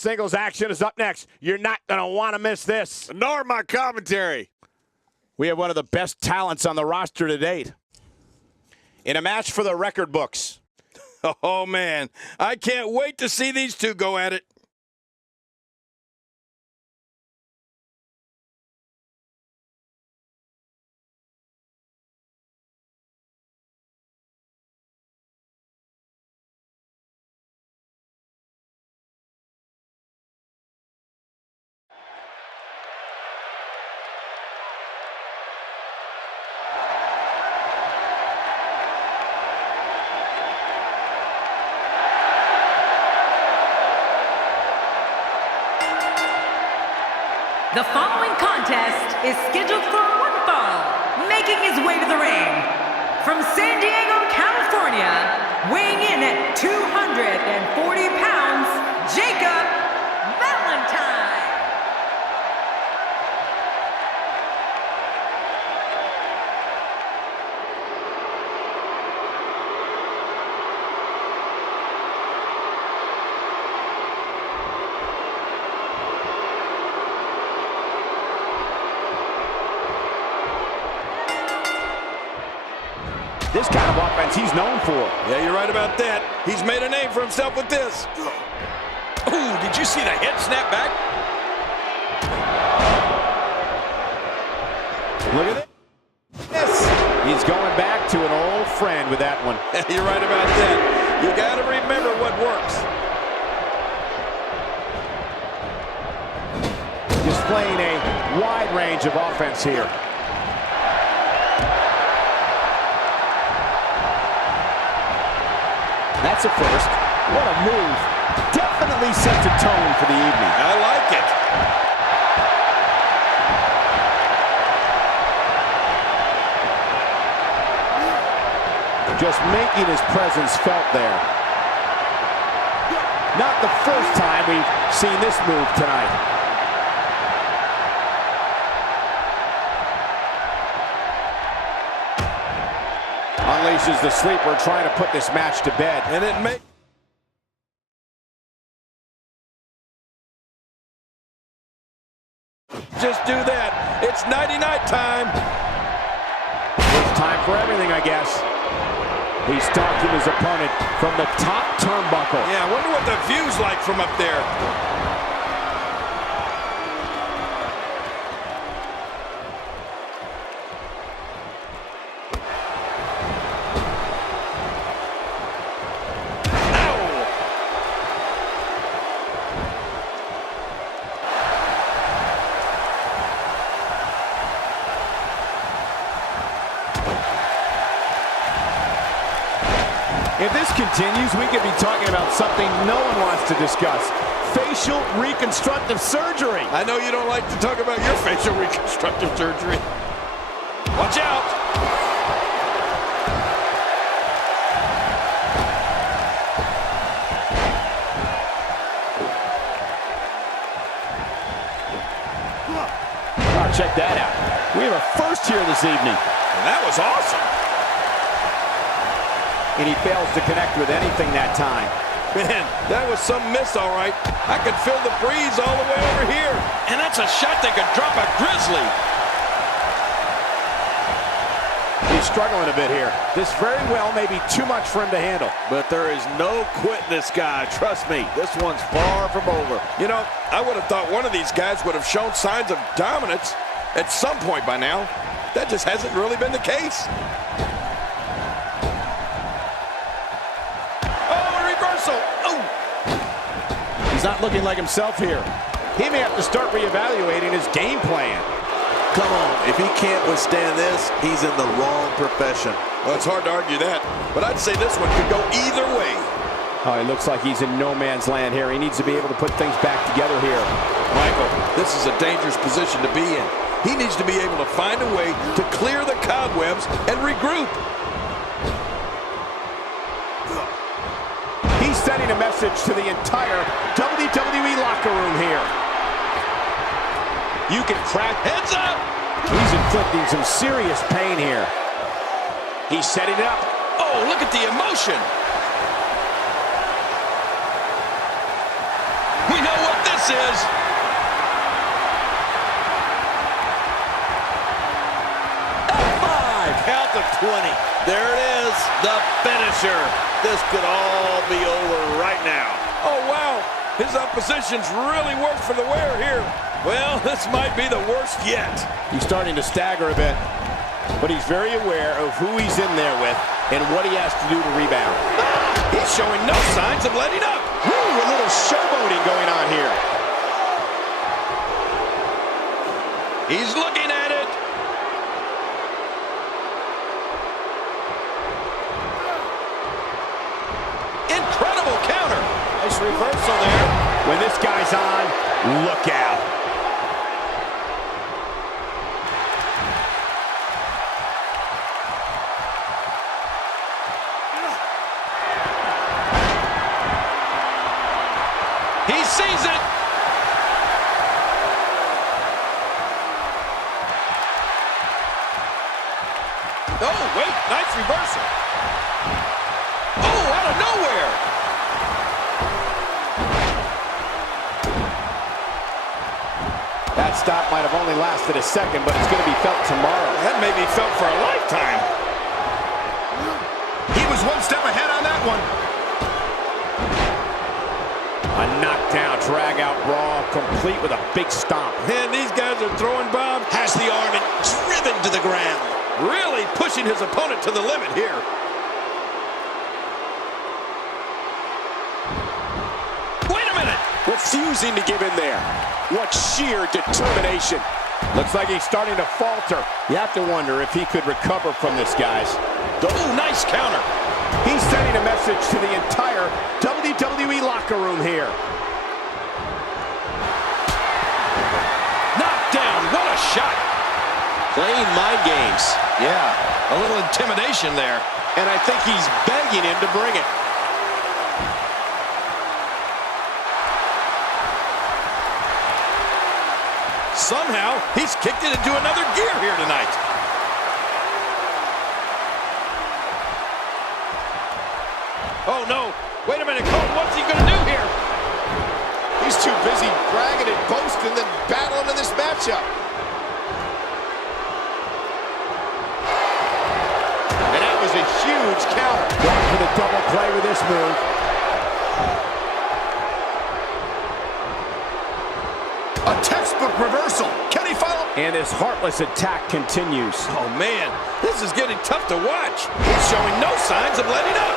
Singles action is up next. You're not going to want to miss this. Nor my commentary. We have one of the best talents on the roster to date. In a match for the record books. Oh, man. I can't wait to see these two go at it. The following contest is scheduled for one fall, making his way to the ring. From San Diego, California, weighing in at 240 pounds, Jacob Valentine. This kind of offense he's known for. Yeah, you're right about that. He's made a name for himself with this. Ooh, did you see the hip snap back? Look at this. He's going back to an old friend with that one. You're right about that. You got to remember what works. Displaying a wide range of offense here. That's a first. What a move. Definitely sets a tone for the evening. I like it. Just making his presence felt there. Not the first time we've seen this move tonight. Unleashes the sleeper, trying to put this match to bed. And it may... Just do that. It's nighty-night time. It's time for everything, I guess. He's stalking his opponent from the top turnbuckle. Yeah, I wonder what the view's like from up there. If this continues, we could be talking about something no one wants to discuss. Facial reconstructive surgery. I know you don't like to talk about your facial reconstructive surgery. Watch out. Oh, check that out. We have a first here this evening. And that was awesome. And he fails to connect with anything that time. Man, that was some miss, all right. I could feel the breeze all the way over here. And that's a shot that could drop a grizzly. He's struggling a bit here. This very well may be too much for him to handle. But there is no quitting this guy. Trust me, this one's far from over. You know, I would have thought one of these guys would have shown signs of dominance at some point by now. That just hasn't really been the case. He's not looking like himself here. He may have to start reevaluating his game plan. Come on, if he can't withstand this, he's in the wrong profession. Well, it's hard to argue that, but I'd say this one could go either way. Oh, it looks like he's in no man's land here. He needs to be able to put things back together here. Michael, this is a dangerous position to be in. He needs to be able to find a way to clear the cobwebs and regroup. He's sending a message to the entire WWE locker room here. You can crack. Heads up! He's inflicting some serious pain here. He's setting it up. Oh, look at the emotion. We know what this is. Count to 20. There it is, the finisher. This could all be over right now. Oh, wow. His opposition's really worked for the wear here. Well, this might be the worst yet. He's starting to stagger a bit, but he's very aware of who he's in there with and what he has to do to rebound. He's showing no signs of letting up. Woo, a little showboating going on here. He's looking at it. Incredible counter. Nice reversal there. When this guy's on, look out. He sees it. Oh, wait, nice reversal. Oh, out of nowhere. That stop might have only lasted a second, but it's going to be felt tomorrow. That may be felt for a lifetime. He was one step ahead on that one. A knockdown, drag-out brawl, complete with a big stomp. Man, these guys are throwing bombs. Has the arm and driven to the ground. Really pushing his opponent to the limit here. Wait a minute. Refusing to give in there. What sheer determination. Looks like he's starting to falter. You have to wonder if he could recover from this, guys. Oh, nice counter. He's sending a message to the entire WWE locker room here. Knocked down. What a shot. Playing mind games. Yeah, a little intimidation there. And I think he's begging him to bring it. Somehow, he's kicked it into another gear here tonight. Oh, no. Wait a minute, Cole. What's he going to do here? He's too busy bragging and boasting than battling in this matchup. And that was a huge counter. Going for the double play with this move. A textbook reversal. Can he follow? And his heartless attack continues. Oh, man. This is getting tough to watch. He's showing no signs of letting up.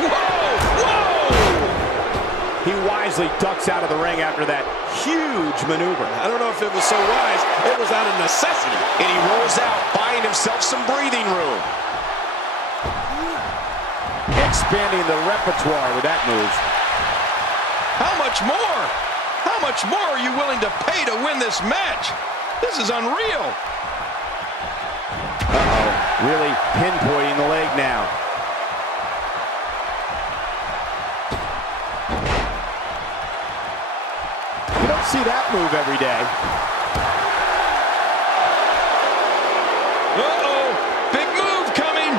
Whoa! Whoa! He wisely ducks out of the ring after that huge maneuver. I don't know if it was so wise. It was out of necessity. And he rolls out, buying himself some breathing room. Expanding the repertoire with that move. How much more? How much more are you willing to pay to win this match? This is unreal. Uh-oh, really pinpointing the leg now. You don't see that move every day. Uh-oh, big move coming.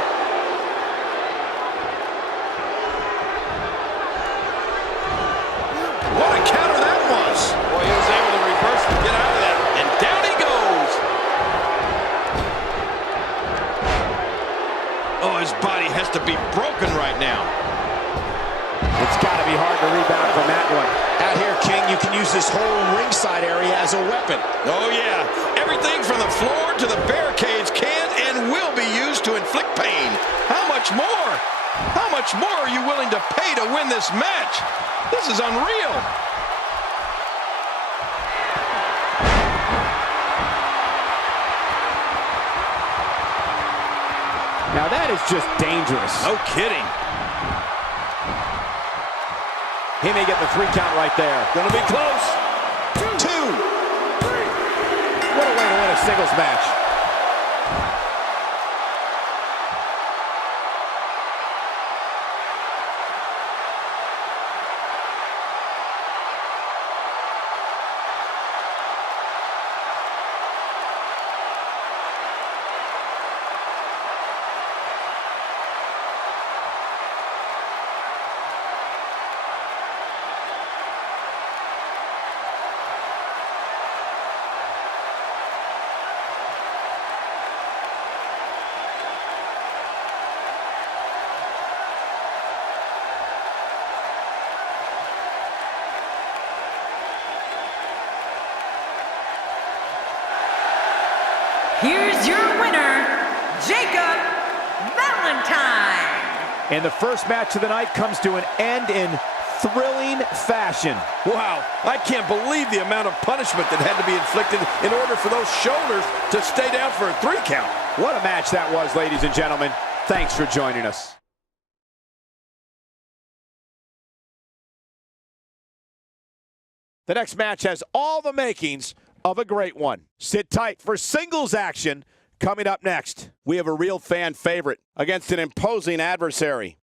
What a counter that was. Boy, he was able to reverse and get out of that. And down he goes. Oh, his body has to be broken right now. It's got to be hard to rebound from that one. Out here, King, you can use this whole ringside area as a weapon. Oh, yeah. Everything from the floor to the barricades can and will be used to inflict pain. How much more? How much more are you willing to pay to win this match? This is unreal. Now that is just dangerous. No kidding. He may get the 3 count right there. Gonna be close. 2. What a way to win a singles match. here's your winner, Jacob Valentine. And the first match of the night comes to an end in thrilling fashion. Wow, I can't believe the amount of punishment that had to be inflicted in order for those shoulders to stay down for a 3 count. What a match that was, ladies and gentlemen. Thanks for joining us. The next match has all the makings of a great one. Sit tight for singles action coming up next. We have a real fan favorite against an imposing adversary.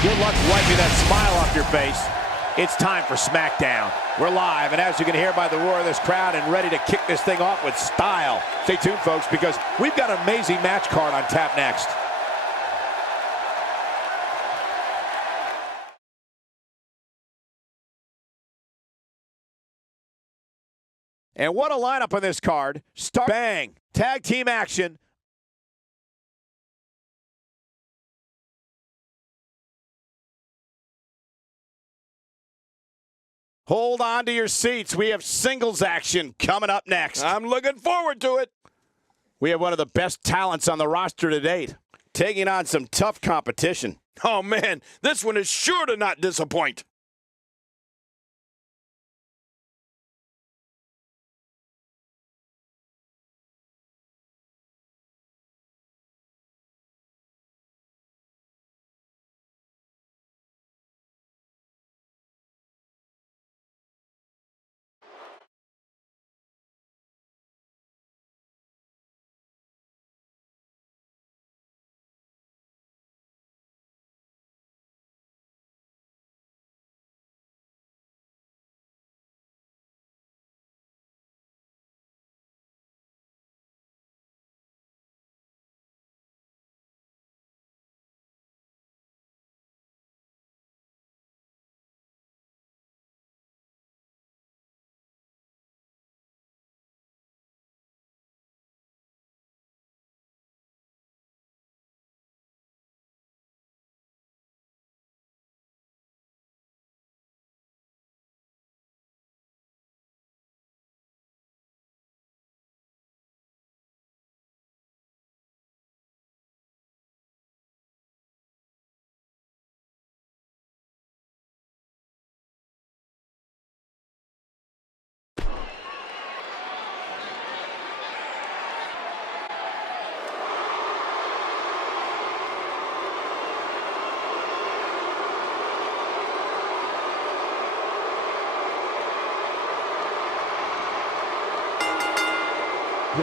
Good luck wiping that smile off your face. It's time for SmackDown. We're live, and as you can hear by the roar of this crowd, and ready to kick this thing off with style. Stay tuned, folks, because we've got an amazing match card on tap next. And what a lineup on this card. Start bang. Tag team action. Hold on to your seats. We have singles action coming up next. I'm looking forward to it. We have one of the best talents on the roster to date, taking on some tough competition. Oh, man, this one is sure to not disappoint.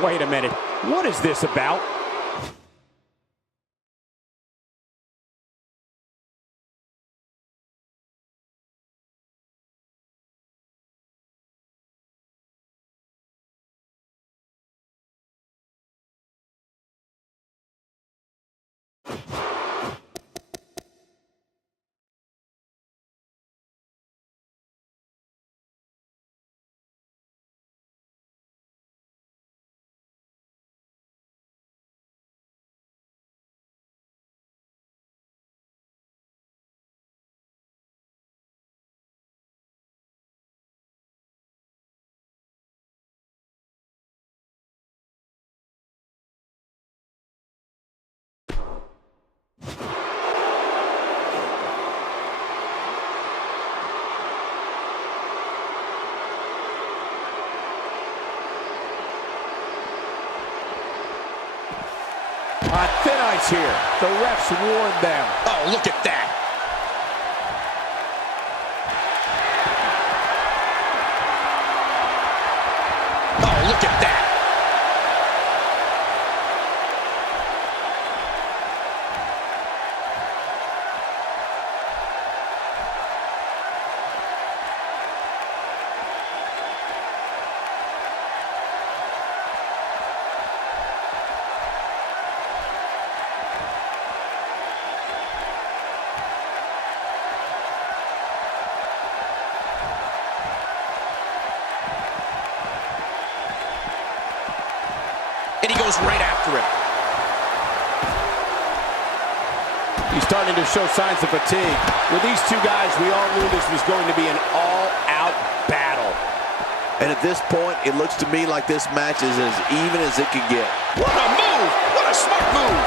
Wait a minute. What is this about? points here. The refs warned them. Oh, look at that. Oh, look at that. And he goes right after it. He's starting to show signs of fatigue. With these two guys, we all knew this was going to be an all-out battle. And at this point, it looks to me like this match is as even as it could get. What a move! What a smart move!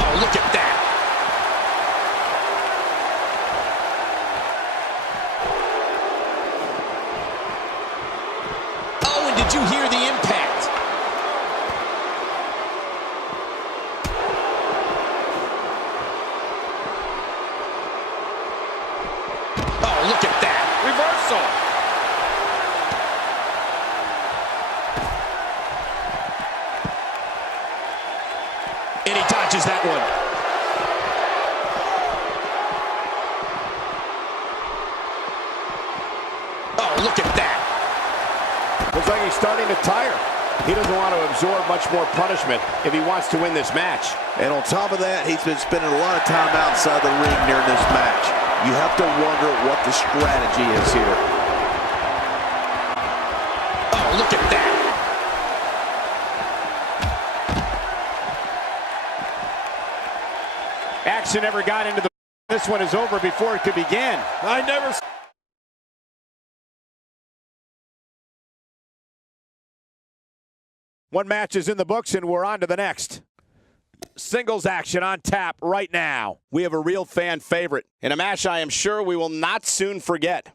Oh, look at that. Oh, and did you hear the impact? Oh, look at that. Reversal. And he dodges that one. Oh, look at that. Looks like he's starting to tire. He doesn't want to absorb much more punishment if he wants to win this match. And on top of that, he's been spending a lot of time outside the ring during this match. You have to wonder what the strategy is here. Oh, look at that. Action never got into the... This one is over before it could begin. I never... One match is in the books, and we're on to the next. Singles action on tap right now. We have a real fan favorite in a match I am sure we will not soon forget.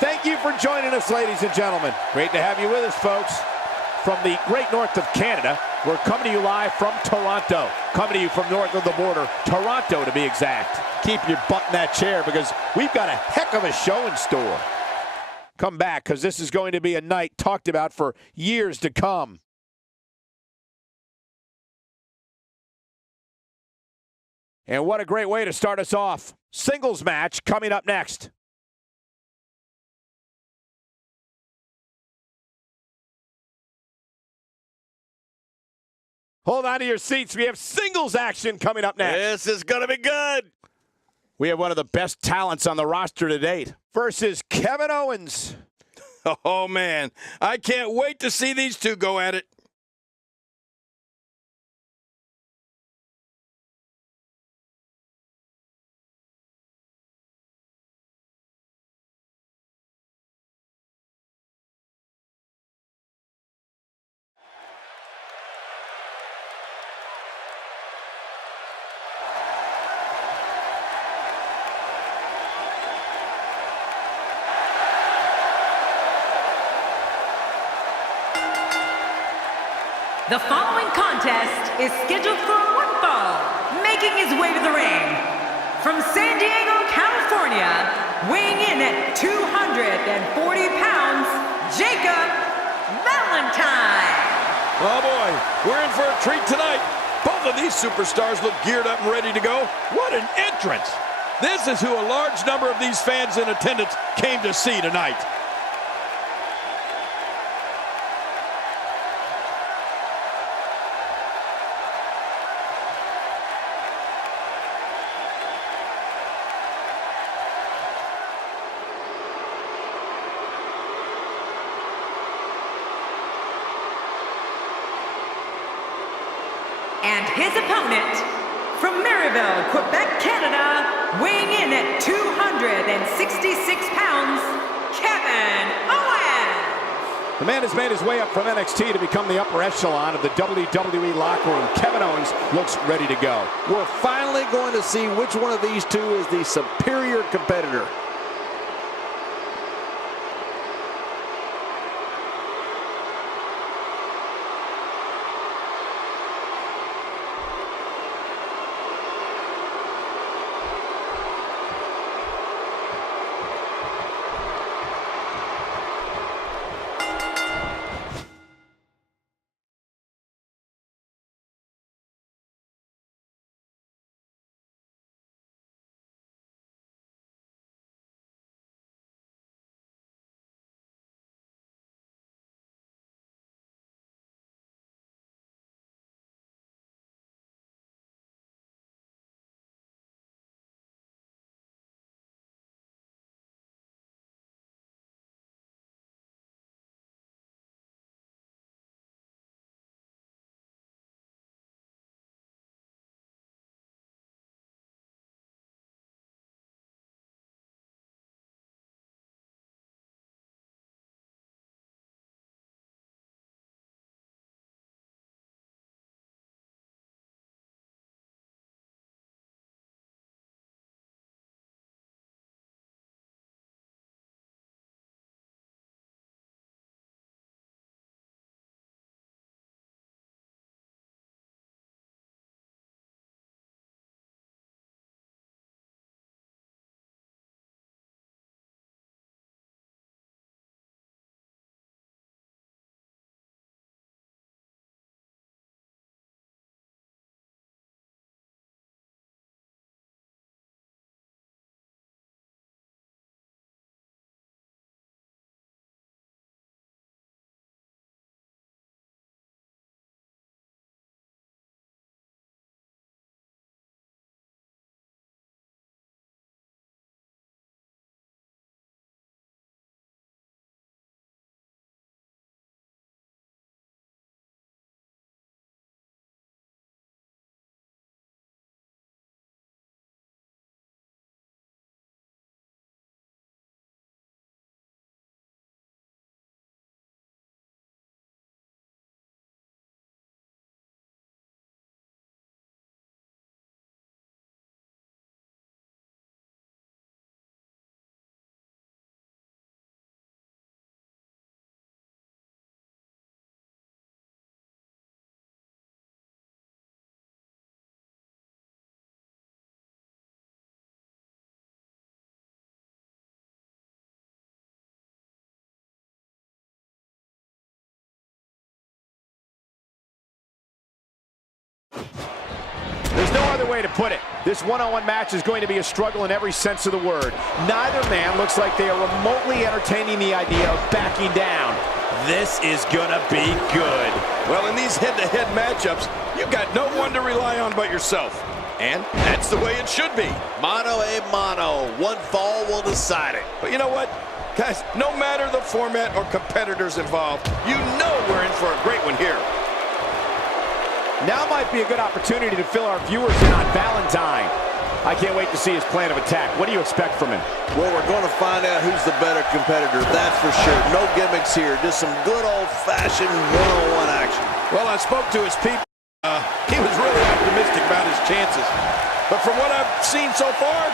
Thank you for joining us, ladies and gentlemen. Great to have you with us, folks. From the great north of Canada, we're coming to you live from Toronto. Coming to you from north of the border, Toronto to be exact. Keep your butt in that chair because we've got a heck of a show in store. Come back because this is going to be a night talked about for years to come. And what a great way to start us off. Singles match coming up next. Hold on to your seats. We have singles action coming up next. This is going to be good. We have one of the best talents on the roster to date versus Kevin Owens. Oh, man. I can't wait to see these two go at it. The following contest is scheduled for one fall. Making his way to the ring from San Diego, California, weighing in at 240 pounds, Jacob Valentine. Oh boy, we're in for a treat tonight. Both of these superstars look geared up and ready to go. What an entrance! This is who a large number of these fans in attendance came to see tonight. And his opponent, from Marieville, Quebec, Canada, weighing in at 266 pounds, Kevin Owens. The man has made his way up from NXT to become the upper echelon of the WWE locker room. Kevin Owens looks ready to go. We're finally going to see which one of these two is the superior competitor. There's no other way to put it. This one-on-one match is going to be a struggle in every sense of the word. Neither man looks like they are remotely entertaining the idea of backing down. This is gonna be good. Well, in these head-to-head matchups, you've got no one to rely on but yourself. And that's the way it should be. Mano a mano. One fall will decide it. But you know what? Guys, no matter the format or competitors involved, you know we're in for a great one here. Now might be a good opportunity to fill our viewers in on Valentine. I can't wait to see his plan of attack. What do you expect from him? Well, we're going to find out who's the better competitor, that's for sure. No gimmicks here, just some good old-fashioned one-on-one action. Well, I spoke to his people. He was really optimistic about his chances. But from what I've seen so far,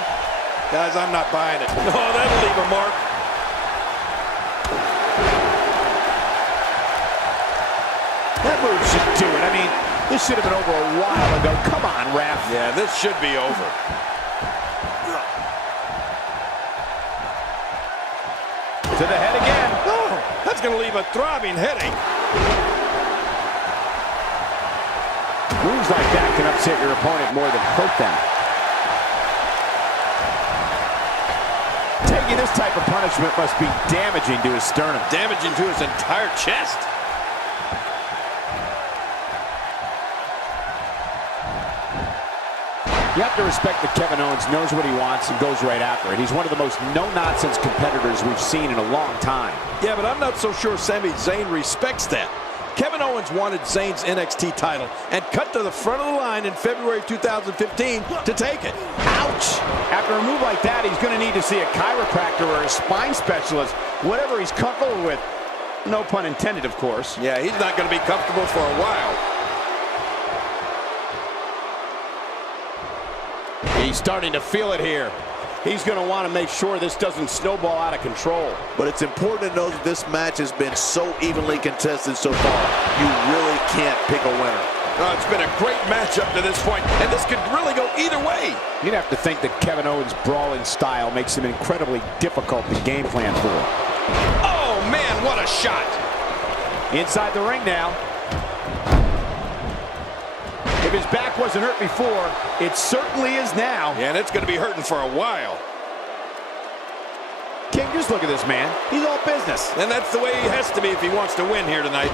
guys, I'm not buying it. Oh, that'll leave a mark. That move should do it. I mean, this should have been over a while ago. Come on, ref. Yeah, this should be over. To the head again. Oh, that's going to leave a throbbing headache. Moves like that can upset your opponent more than hurt them. Taking this type of punishment must be damaging to his sternum. Damaging to his entire chest. You have to respect that Kevin Owens knows what he wants and goes right after it. He's one of the most no-nonsense competitors we've seen in a long time. Yeah, but I'm not so sure Sami Zayn respects that. Kevin Owens wanted Zayn's NXT title and cut to the front of the line in February 2015 to take it. Ouch! After a move like that, he's going to need to see a chiropractor or a spine specialist, whatever he's comfortable with. No pun intended, of course. Yeah, he's not going to be comfortable for a while. He's starting to feel it here. He's going to want to make sure this doesn't snowball out of control. But it's important to know that this match has been so evenly contested so far. You really can't pick a winner. Oh, it's been a great match up to this point, and this could really go either way. You'd have to think that Kevin Owens' brawling style makes him incredibly difficult to game plan for. Oh, man, what a shot. Inside the ring now. If his back wasn't hurt before, it certainly is now. Yeah, and it's going to be hurting for a while. King, just look at this man. He's all business. And that's the way he has to be if he wants to win here tonight.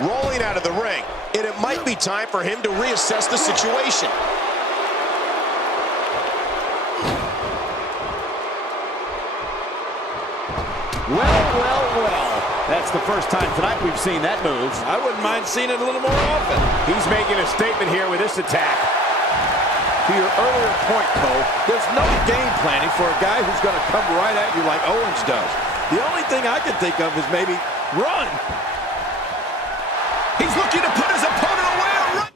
Rolling out of the ring, and it might be time for him to reassess the situation. Well. That's the first time tonight we've seen that move. I wouldn't mind seeing it a little more often. He's making a statement here with this attack. To your earlier point, Cole, there's no game planning for a guy who's going to come right at you like Owens does. The only thing I can think of is maybe run. He's looking to put his opponent away. A run.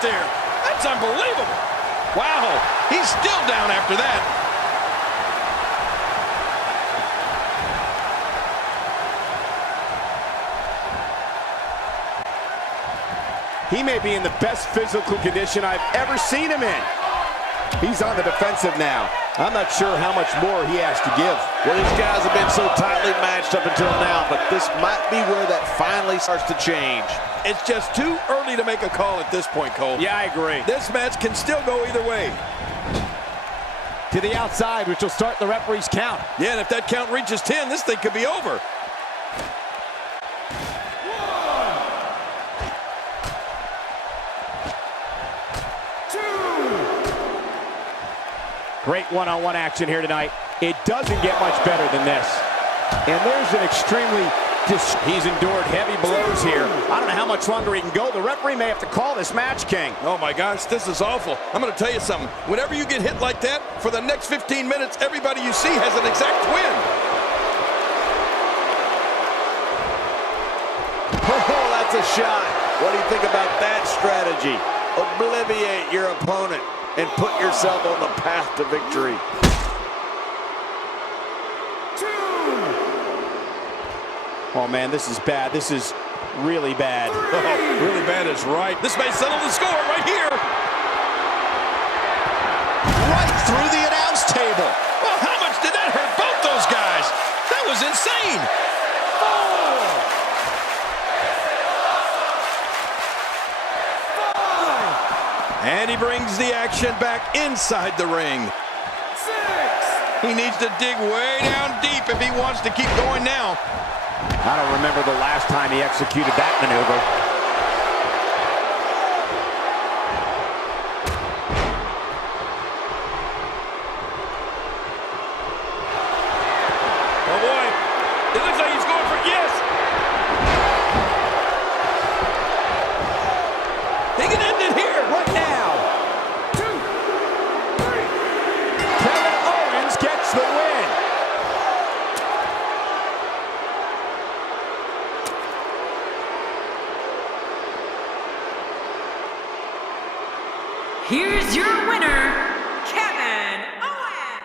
There. That's unbelievable. Wow, he's still down after that. He may be in the best physical condition I've ever seen him in. He's on the defensive now. I'm not sure how much more he has to give. Well, these guys have been so tightly matched up until now, but this might be where that finally starts to change. It's just too early to make a call at this point, Cole. Yeah, I agree. This match can still go either way. To the outside, which will start the referee's count. Yeah, and if that count reaches 10, this thing could be over. Great one-on-one action here tonight. It doesn't get much better than this. And there's an extremely... He's endured heavy blows here. I don't know how much longer he can go. The referee may have to call this match, King. Oh, my gosh, this is awful. I'm going to tell you something. Whenever you get hit like that, for the next 15 minutes, everybody you see has an exact win. Oh, that's a shot. What do you think about that strategy? Obliviate your opponent and put yourself on the path to victory. Oh, man, this is bad. This is really bad. Oh, really bad is right. This may settle the score right here. Right through the announce table. Well, how much did that hurt both those guys? That was insane. And he brings the action back inside the ring. 6. He needs to dig way down deep if he wants to keep going now. I don't remember the last time he executed that maneuver. Oh boy, it looks like he's going for yes. He can end it here Right now. 2, 3. Kevin Owens gets the win. Here's your winner, Kevin Owens.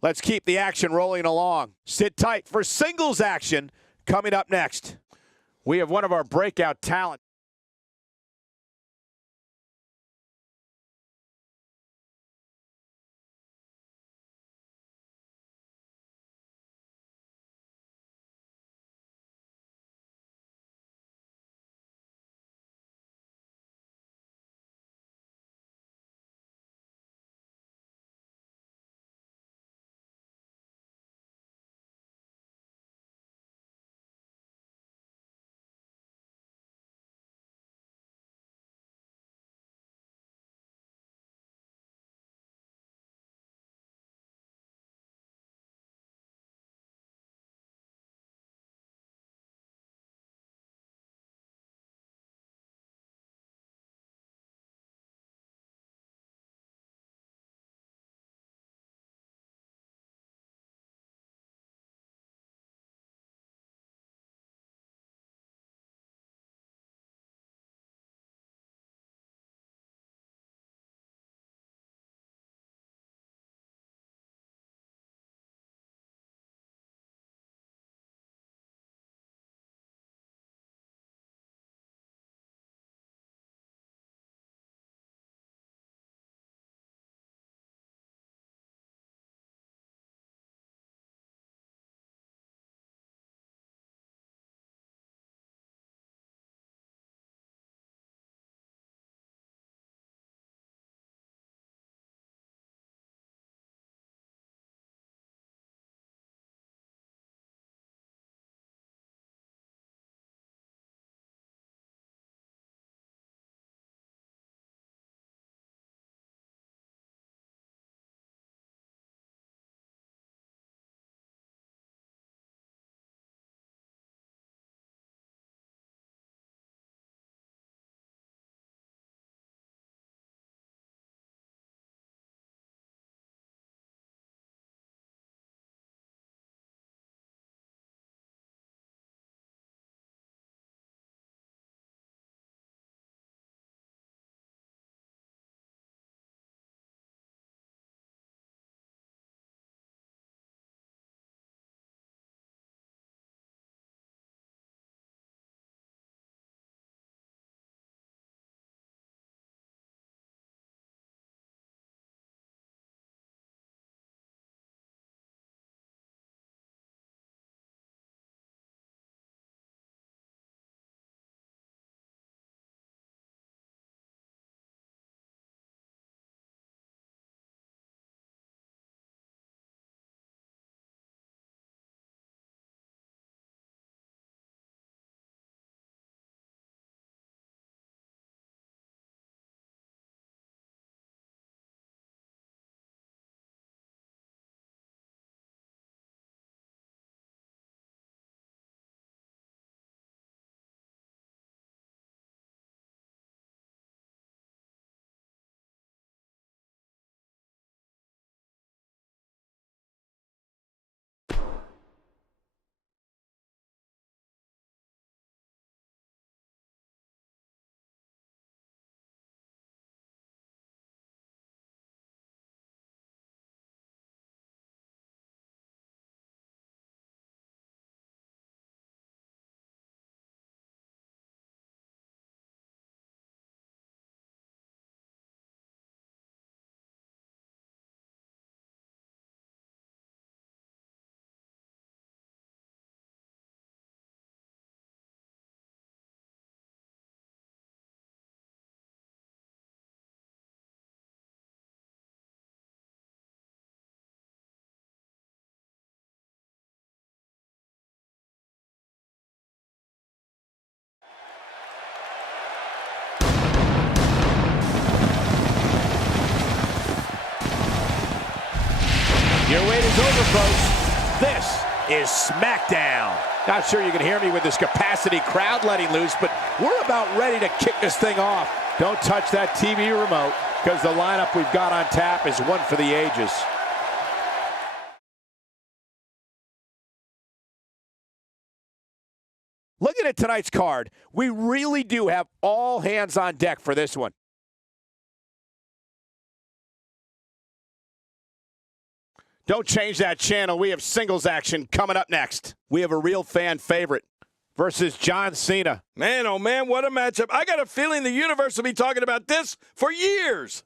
Let's keep the action rolling along. Sit tight for singles action coming up next. We have one of our breakout talent. over, folks. This is SmackDown. Not sure you can hear me with this capacity crowd letting loose, but we're about ready to kick this thing off. Don't touch that TV remote, because the lineup we've got on tap is one for the ages. Looking at tonight's card, we really do have all hands on deck for this one. Don't change that channel. We have singles action coming up next. We have a real fan favorite versus John Cena. Man, oh man, what a matchup. I got a feeling the universe will be talking about this for years.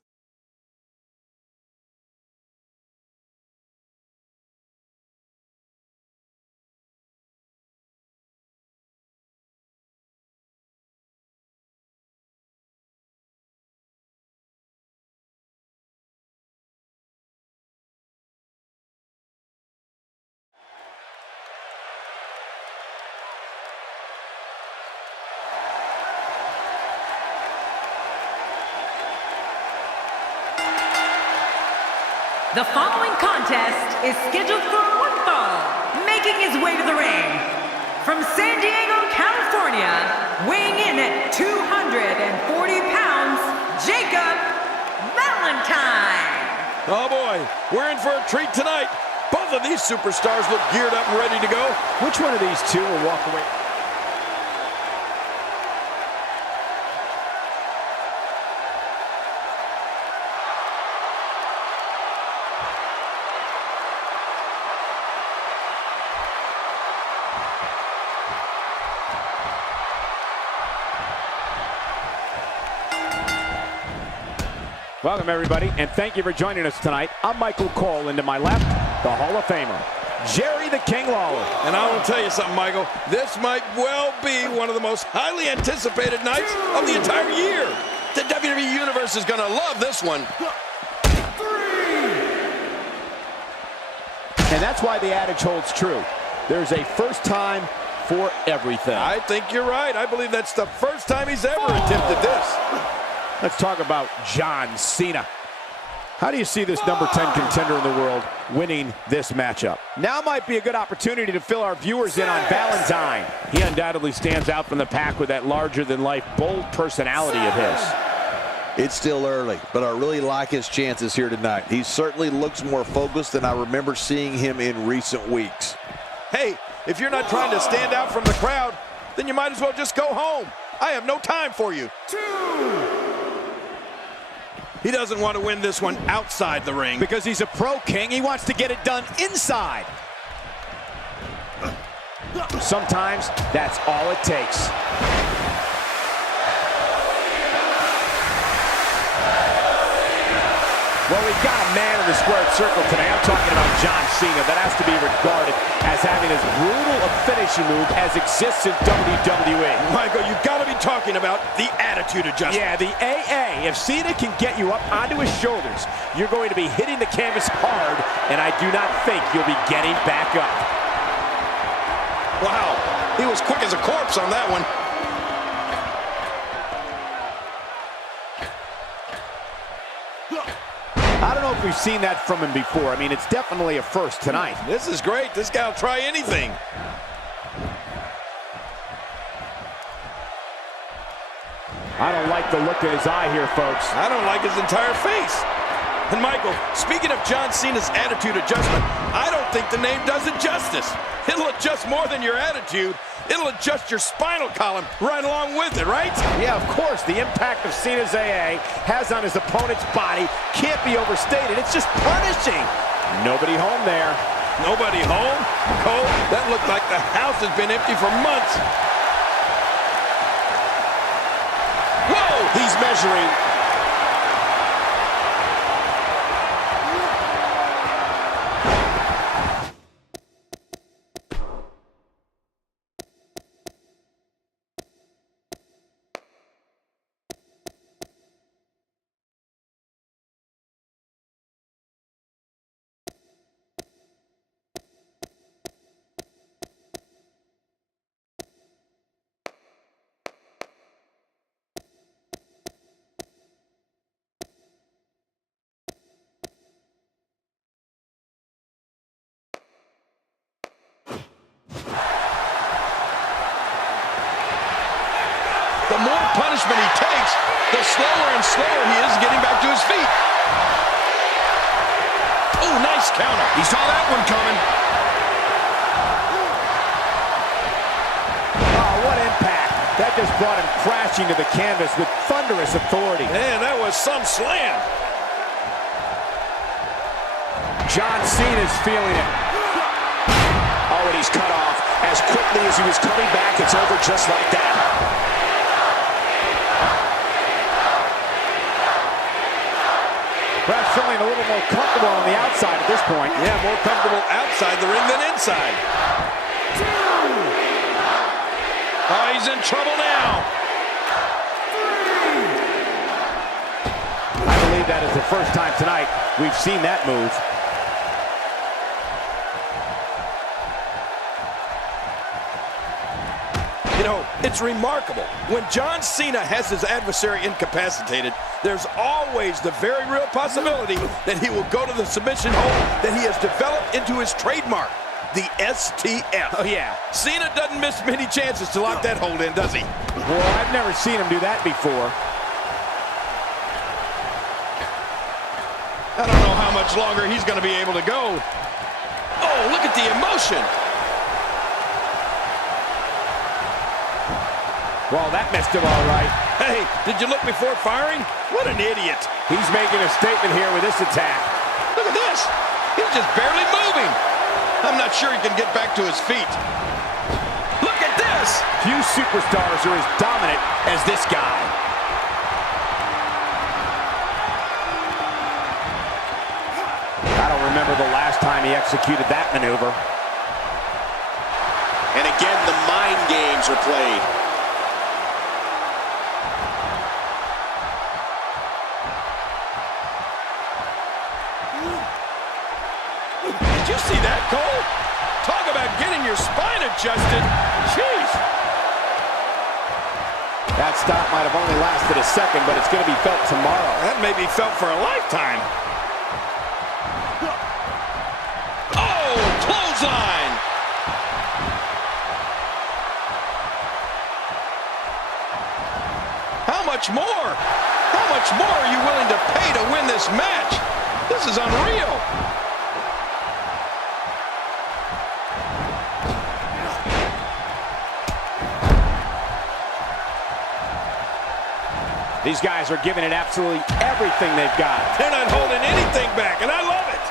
The following contest is scheduled for one fall, making his way to the ring. From San Diego, California, weighing in at 240 pounds, Jacob Valentine. Oh boy, we're in for a treat tonight. Both of these superstars look geared up and ready to go. Which one of these two will walk away? Welcome, everybody, and thank you for joining us tonight. I'm Michael Cole, and to my left, the Hall of Famer, Jerry the King Lawler. And I want to tell you something, Michael. This might well be one of the most highly anticipated nights of the entire year. The WWE Universe is going to love this one. And that's why the adage holds true. There's a first time for everything. I think you're right. I believe that's the first time he's ever attempted this. Let's talk about John Cena. How do you see this number 10 contender in the world winning this matchup? Now might be a good opportunity to fill our viewers in on Valentine. He undoubtedly stands out from the pack with that larger-than-life, bold personality of his. It's still early, but I really like his chances here tonight. He certainly looks more focused than I remember seeing him in recent weeks. Hey, if you're not trying to stand out from the crowd, then you might as well just go home. I have no time for you. He doesn't want to win this one outside the ring. Because he's a pro king, he wants to get it done inside. Sometimes that's all it takes. Well, we've got a man in the squared circle today. I'm talking about John Cena. That has to be regarded as having as brutal a finishing move as exists in WWE. Michael, you've got to be talking about the attitude adjustment. Yeah, the AA. If Cena can get you up onto his shoulders, you're going to be hitting the canvas hard, and I do not think you'll be getting back up. Wow, he was quick as a corpse on that one. I don't know if we've seen that from him before. I mean, it's definitely a first tonight. This is great. This guy will try anything. I don't like the look in his eye here, folks. I don't like his entire face. And Michael, speaking of John Cena's attitude adjustment, I don't think the name does it justice. It'll adjust more than your attitude. It'll adjust your spinal column right along with it, right? Yeah, of course. The impact of Cena's AA has on his opponent's body can't be overstated. It's just punishing. Nobody home there. Nobody home? Cole, that looked like the house has been empty for months. Whoa! He's measuring. The more punishment he takes, the slower and slower he is getting back to his feet. Oh, nice counter. He saw that one coming. Oh, what impact. That just brought him crashing to the canvas with thunderous authority. Man, that was some slam. John Cena's feeling it. Oh, and he's cut off. As quickly as he was coming back, it's over just like that. Perhaps feeling a little more comfortable on the outside at this point. Yeah, more comfortable outside the ring than inside. Oh, he's in trouble now. I believe that is the first time tonight we've seen that move. You know, it's remarkable. When John Cena has his adversary incapacitated, there's always the very real possibility that he will go to the submission hold that he has developed into his trademark, the STF. Oh, yeah. Cena doesn't miss many chances to lock that hold in, does he? Well, I've never seen him do that before. I don't know how much longer he's going to be able to go. Oh, look at the emotion. Well, that missed him all right. Hey, did you look before firing? What an idiot. He's making a statement here with this attack. Look at this. He's just barely moving. I'm not sure he can get back to his feet. Look at this. Few superstars are as dominant as this guy. I don't remember the last time he executed that maneuver. And again, the mind games are played. Did you see that, Cole? Talk about getting your spine adjusted. Jeez. That stop might have only lasted a second, but it's going to be felt tomorrow. That may be felt for a lifetime. Oh, clothesline. How much more? How much more are you willing to pay to win this match? This is unreal. These guys are giving it absolutely everything they've got. They're not holding anything back, and I love it.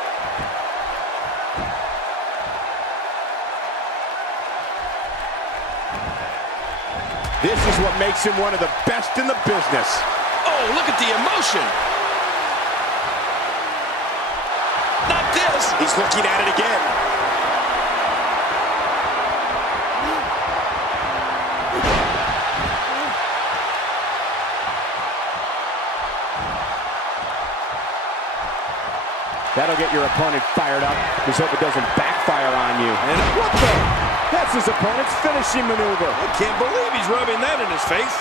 This is what makes him one of the best in the business. Oh, look at the emotion. Not this. He's looking at it again. That'll get your opponent fired up. Just hope it doesn't backfire on you. And What the? That's his opponent's finishing maneuver. I can't believe he's rubbing that in his face.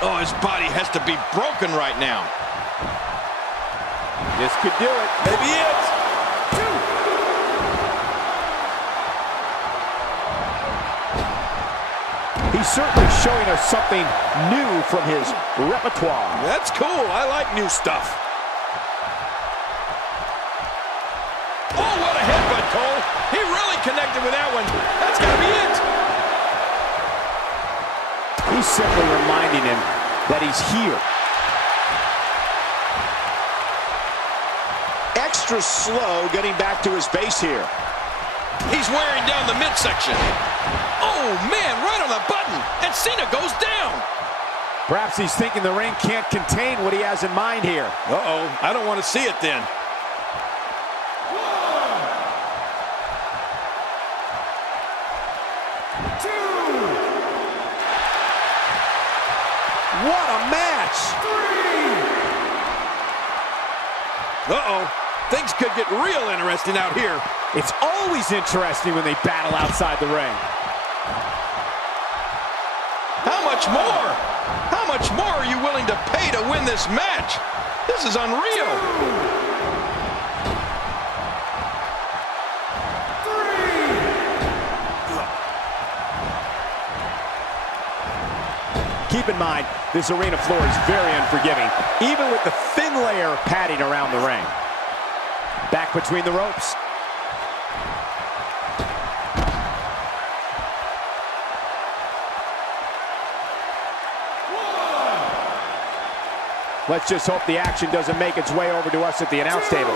Oh, his body has to be broken right now. This could do it. Maybe it. He's certainly showing us something new from his repertoire. That's cool. I like new stuff. Oh, what a headbutt, Cole. He really connected with that one. That's got to be it. He's simply reminding him that he's here. Extra slow getting back to his base here. He's wearing down the midsection. Oh, man, right on the button. And Cena goes down. Perhaps he's thinking the ring can't contain what he has in mind here. Uh-oh. I don't want to see it then. What a match! Uh-oh. Things could get real interesting out here. It's always interesting when they battle outside the ring. How much more? How much more are you willing to pay to win this match? This is unreal. Keep in mind, this arena floor is very unforgiving, even with the thin layer of padding around the ring. Back between the ropes. Let's just hope the action doesn't make its way over to us at the announce table.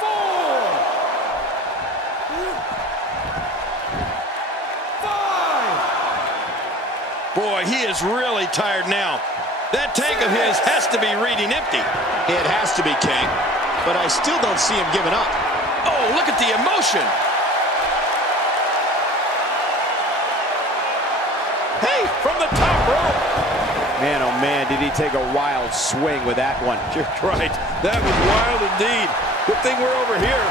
4, 5. Boy, he is really tired now. That tank of his has to be reading empty. It has to be, King, but I still don't see him giving up. Oh, look at the emotion. Hey, from the top rope. Man, oh man, did he take a wild swing with that one. You're right. That was wild indeed. Good thing we're over here.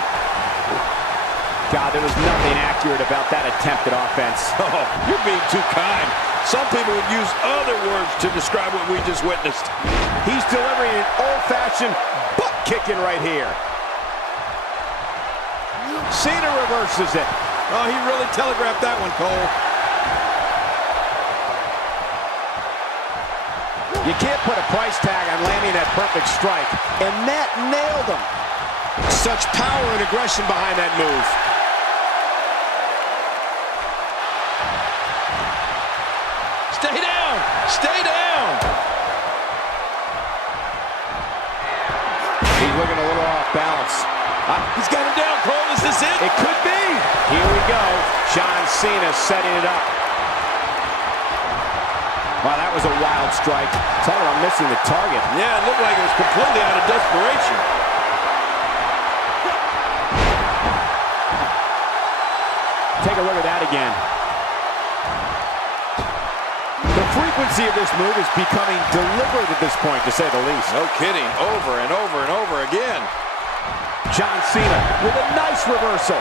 God, there was nothing accurate about that attempted offense. Oh, you're being too kind. Some people would use other words to describe what we just witnessed. He's delivering an old-fashioned butt kicking right here. Cena reverses it. Oh, he really telegraphed that one, Cole. You can't put a price tag on landing that perfect strike, and that nailed him. Such power and aggression behind that move. Stay down! Stay down! He's looking a little off balance. He's got him down, Cole. Is this it? It could be. Here we go. John Cena setting it up. Wow, that was a wild strike. Talking about missing the target. Yeah, it looked like it was completely out of desperation. Take a look at that again. The frequency of this move is becoming deliberate at this point, to say the least. No kidding. Over and over and over again. John Cena with a nice reversal.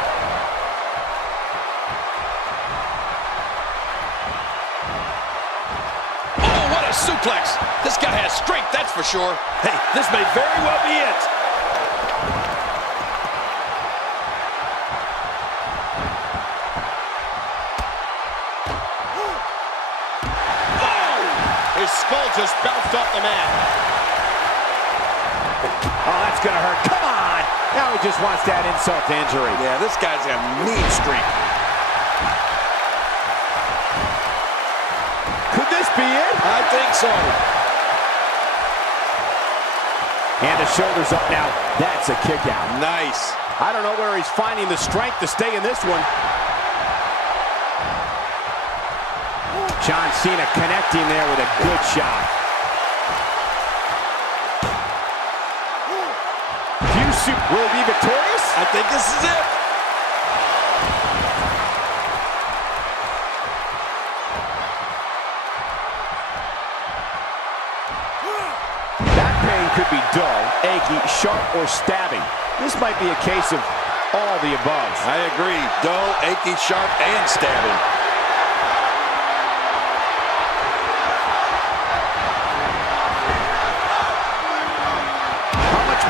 Oh, what a suplex! This guy has strength, that's for sure. Hey, this may very well be it. His skull just bounced off the mat. Oh, that's going to hurt. Come on! Now he just wants to add insult to injury. Yeah, this guy's got a mean streak. Could this be it? I think so. And the shoulders up now. That's a kick out. Nice. I don't know where he's finding the strength to stay in this one. John Cena connecting there with a good shot. Will he be victorious? I think this is it. That pain could be dull, achy, sharp, or stabbing. This might be a case of all the above. I agree. Dull, achy, sharp, and stabbing.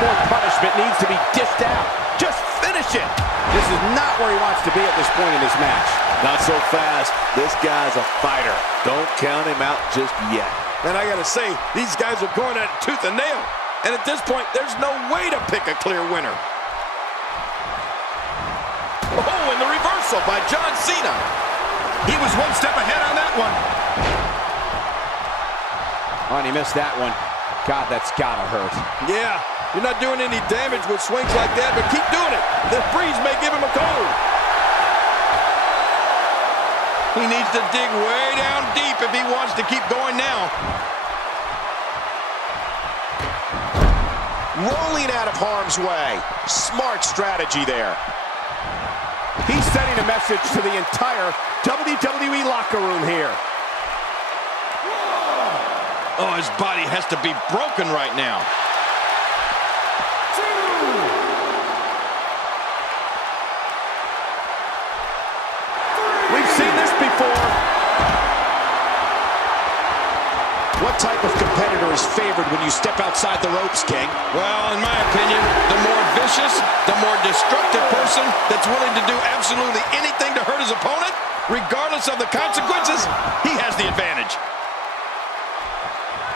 More punishment needs to be dished out. Just finish it. This is not where he wants to be at this point in this match. Not so fast. This guy's a fighter. Don't count him out just yet. And I gotta say, these guys are going at it tooth and nail. And at this point, there's no way to pick a clear winner. Oh, and the reversal by John Cena. He was one step ahead on that one. Oh, and he missed that one. God, that's gotta hurt. Yeah. You're not doing any damage with swings like that, but keep doing it. The breeze may give him a cold. He needs to dig way down deep if he wants to keep going now. Rolling out of harm's way. Smart strategy there. He's sending a message to the entire WWE locker room here. Oh, his body has to be broken right now. We've seen this before. What type of competitor is favored when you step outside the ropes, King? Well, in my opinion, the more vicious, the more destructive person that's willing to do absolutely anything to hurt his opponent, regardless of the consequences, he has the advantage.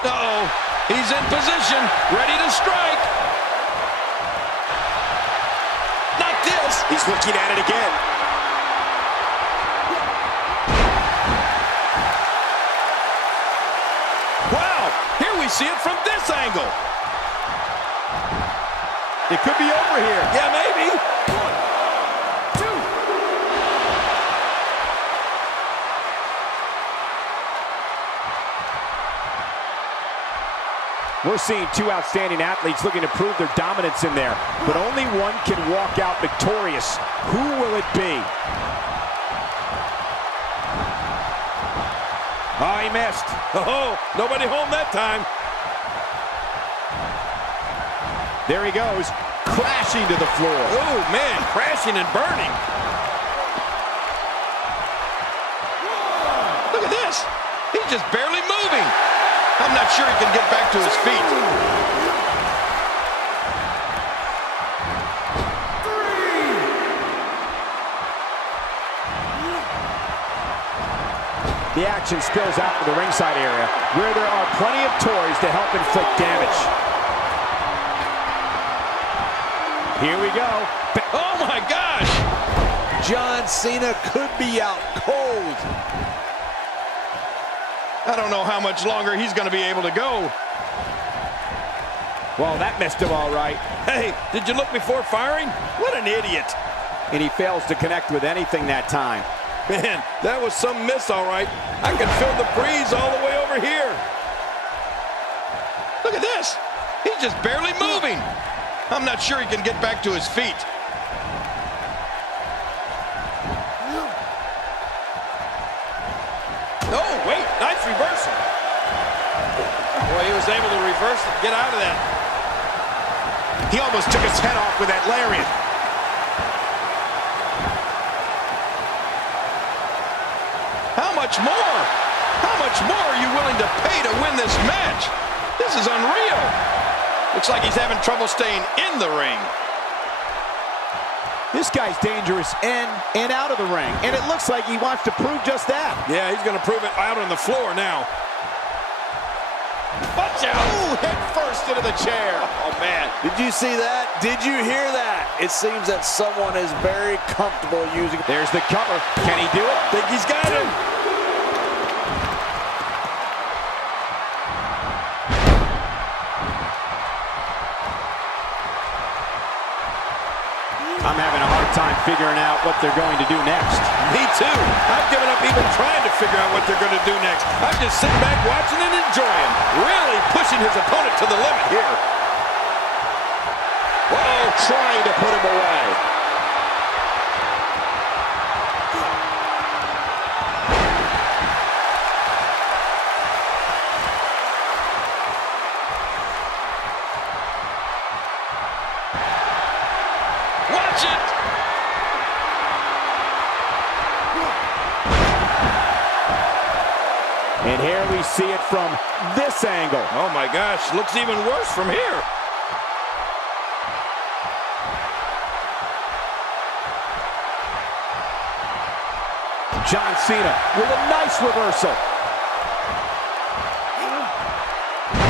Uh-oh, he's in position, ready to strike. Not this. He's looking at it again. Wow, here we see it from this angle. It could be over here. Yeah, maybe. 1, 2. We're seeing two outstanding athletes looking to prove their dominance in there, but only one can walk out victorious. Who will it be? Oh, he missed. Oh, nobody home that time. There he goes, crashing to the floor. Oh, man, crashing and burning. Look at this. He's just barely moving. I'm not sure he can get back to his feet. The action spills out to the ringside area, where there are plenty of toys to help inflict damage. Here we go. Oh my gosh! John Cena could be out cold. I don't know how much longer he's going to be able to go. Well, that missed him all right. Hey, did you look before firing? What an idiot. And he fails to connect with anything that time. Man, that was some miss, all right. I can feel the breeze all the way over here. Look at this. He's just barely moving. I'm not sure he can get back to his feet. Oh, wait, nice reversal. Boy, he was able to reverse it and get out of that. He almost took his head off with that lariat. How much more? How much more are you willing to pay to win this match? This is unreal. Looks like he's having trouble staying in the ring. This guy's dangerous in and out of the ring, and it looks like he wants to prove just that. Yeah, he's going to prove it out on the floor now. Watch out! Ooh, head first into the chair. Oh, man. Did you see that? Did you hear that? It seems that someone is very comfortable using. There's the cover. Can he do it? Think he's got him. I'm having a hard time figuring out what they're going to do next. Me too. I've given up even trying to figure out what they're going to do next. I'm just sitting back watching and enjoying. Really pushing his opponent to the limit here. Whoa, trying to put him away. Watch it! And here we see it from this angle. Oh my gosh, looks even worse from here. John Cena with a nice reversal.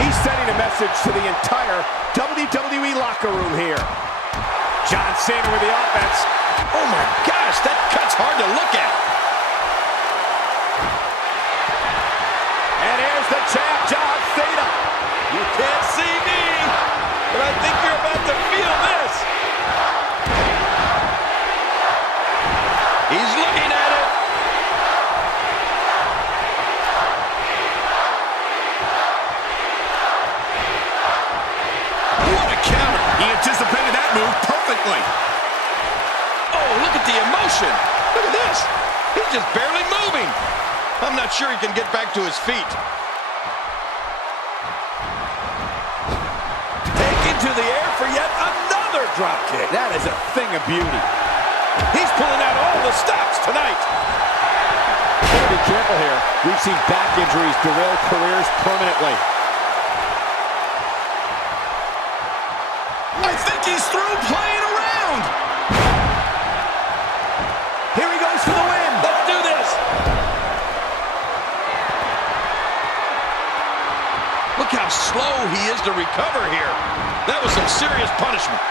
He's sending a message to the entire WWE locker room here. John Cena with the offense. Oh my gosh, that cut's hard to look at. And here's the champ, John Cena. You can't see me, but I think you're about to feel this. He's looking at it. What a counter. He anticipated that move perfectly. Oh, look at the emotion. Look at this. He's just barely moving. I'm not sure he can get back to his feet. Taken to the air for yet another drop kick. That is a thing of beauty. He's pulling out all the stops tonight. Better be careful here. We've seen back injuries derail careers permanently. I think he's through playing around. Here he goes for the win. Let's do this. Look how slow he is to recover here. That was some serious punishment.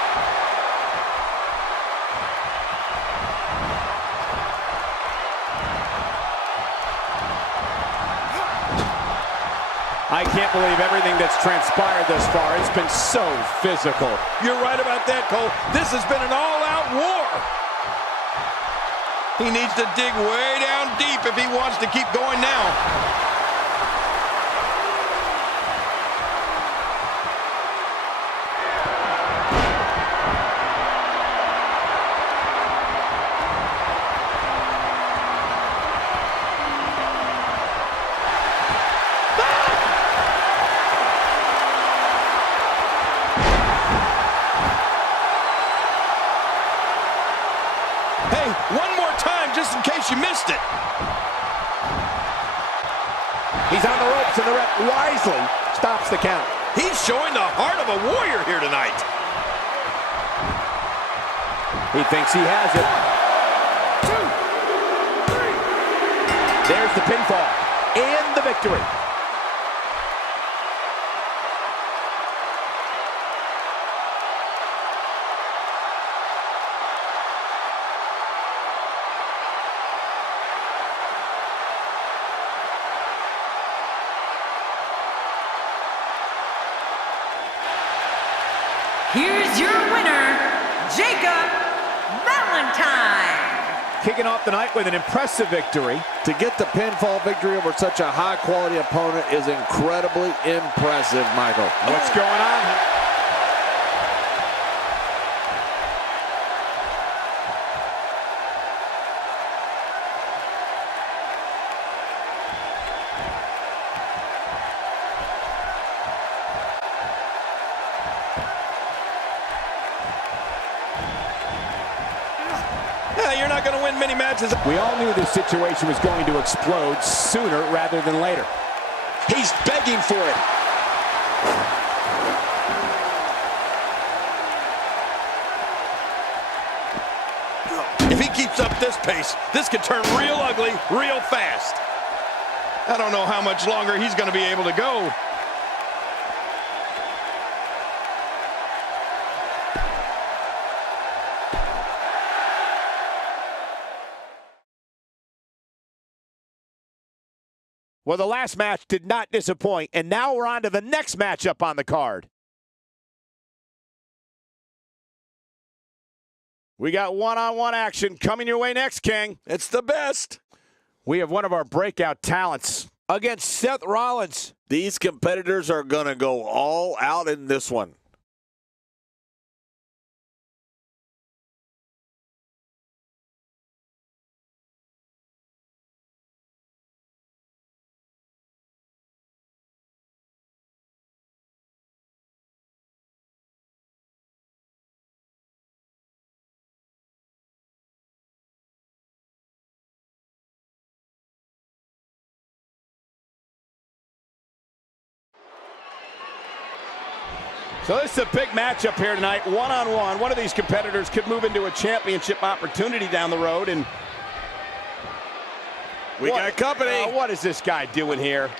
I can't believe everything that's transpired thus far. It's been so physical. You're right about that, Cole. This has been an all-out war. He needs to dig way down deep if he wants to keep going now. Hey, one more time just in case you missed it. He's on the ropes, and the ref wisely stops the count. He's showing the heart of a warrior here tonight. He thinks he has it. 1, 2, 3. There's the pinfall and the victory. Here's your winner, Jacob Valentine. Kicking off the night with an impressive victory. To get the pinfall victory over such a high-quality opponent is incredibly impressive, Michael. What's going on? You're not going to win many matches. We all knew this situation was going to explode sooner rather than later. He's begging for it. If he keeps up this pace, this could turn real ugly real fast. I don't know how much longer he's going to be able to go. Well, the last match did not disappoint, and now we're on to the next matchup on the card. We got one-on-one action coming your way next, King. It's the best. We have one of our breakout talents against Seth Rollins. These competitors are going to go all out in this one. So this is a big matchup here tonight, one-on-one. One of these competitors could move into a championship opportunity down the road. And we got company. What is this guy doing here?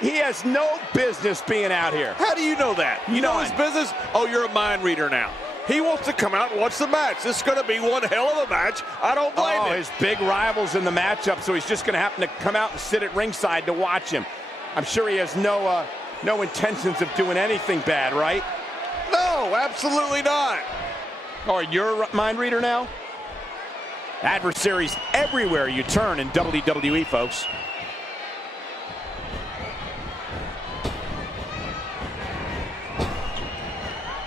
He has no business being out here. How do you know that? You know his business? Oh, you're a mind reader now. He wants to come out and watch the match. This is going to be one hell of a match. I don't blame him. His big rival's in the matchup, so he's just going to happen to come out and sit at ringside to watch him. I'm sure he has no intentions of doing anything bad, right? No, absolutely not. Oh, you're a mind reader now? Adversaries everywhere you turn in WWE, folks.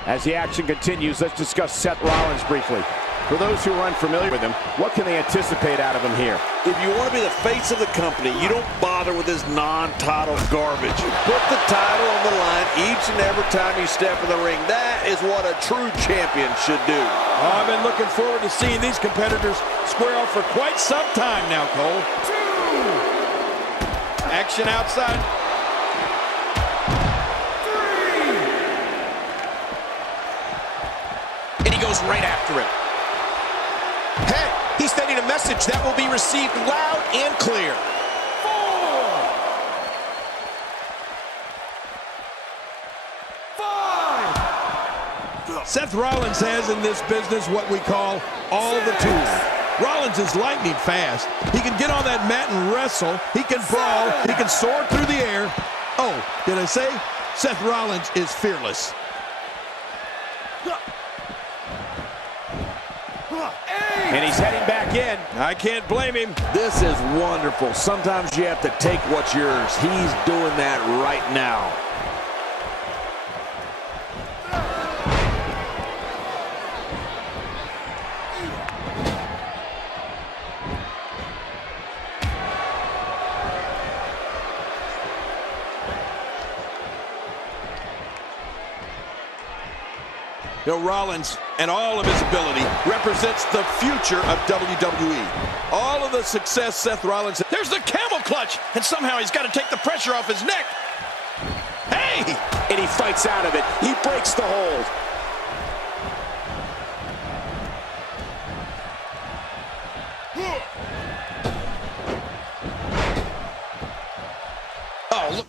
As the action continues, let's discuss Seth Rollins briefly. For those who are unfamiliar with him, what can they anticipate out of him here? If you want to be the face of the company, you don't bother with this non-title garbage. You put the title on the line each and every time you step in the ring. That is what a true champion should do. I've been looking forward to seeing these competitors square off for quite some time now, Cole. Action outside. And he goes right after it. Hey, he's sending a message that will be received loud and clear. 4, 5. Seth Rollins has in this business what we call all the tools. Rollins is lightning fast. He can get on that mat and wrestle. He can brawl. He can soar through the air. Oh, did I say? Seth Rollins is fearless. And he's heading back in. I can't blame him. This is wonderful. Sometimes you have to take what's yours. He's doing that right now. You know, Rollins and all of his ability represents the future of WWE. All of the success Seth Rollins... There's the camel clutch, and somehow he's got to take the pressure off his neck. Hey! And he fights out of it. He breaks the hold. Oh, look.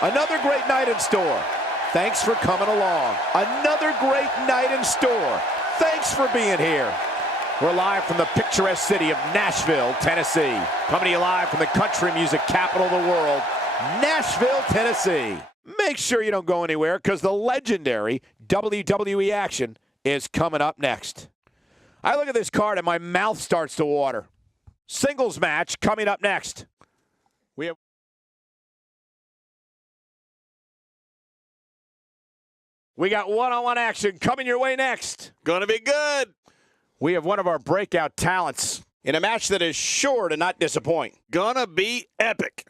Another great night in store. Thanks for coming along. Another great night in store. Thanks for being here. We're live from the picturesque city of Nashville, Tennessee. Coming to you live from the country music capital of the world, Nashville, Tennessee. Make sure you don't go anywhere because the legendary WWE action is coming up next. I look at this card and my mouth starts to water. Singles match coming up next. We got one-on-one action coming your way next. Gonna be good. We have one of our breakout talents in a match that is sure to not disappoint. Gonna be epic.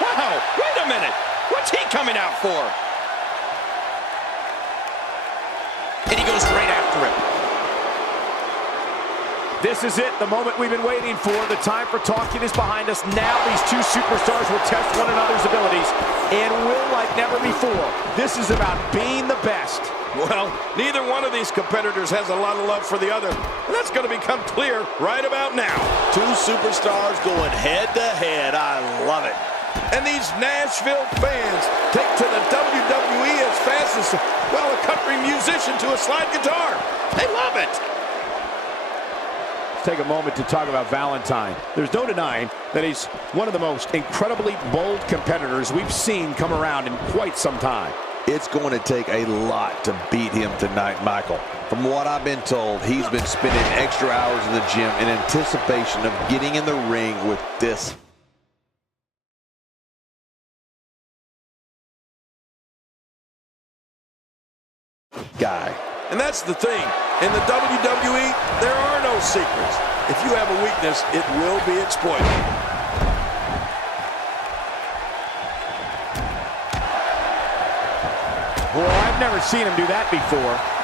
Wow, wait a minute. What's he coming out for? And he goes right after him. This is it, the moment we've been waiting for. The time for talking is behind us. Now these two superstars will test one another's abilities and will like never before. This is about being the best. Well, neither one of these competitors has a lot of love for the other, and that's going to become clear right about now. Two superstars going head-to-head. I love it. And these Nashville fans take to the WWE as fast as, well, a country musician to a slide guitar. They love it. Let's take a moment to talk about Valentine. There's no denying that he's one of the most incredibly bold competitors we've seen come around in quite some time. It's going to take a lot to beat him tonight, Michael. From what I've been told, he's been spending extra hours in the gym in anticipation of getting in the ring with this guy. And that's the thing. In the WWE, there are no secrets. If you have a weakness, it will be exploited. Well, I've never seen him do that before.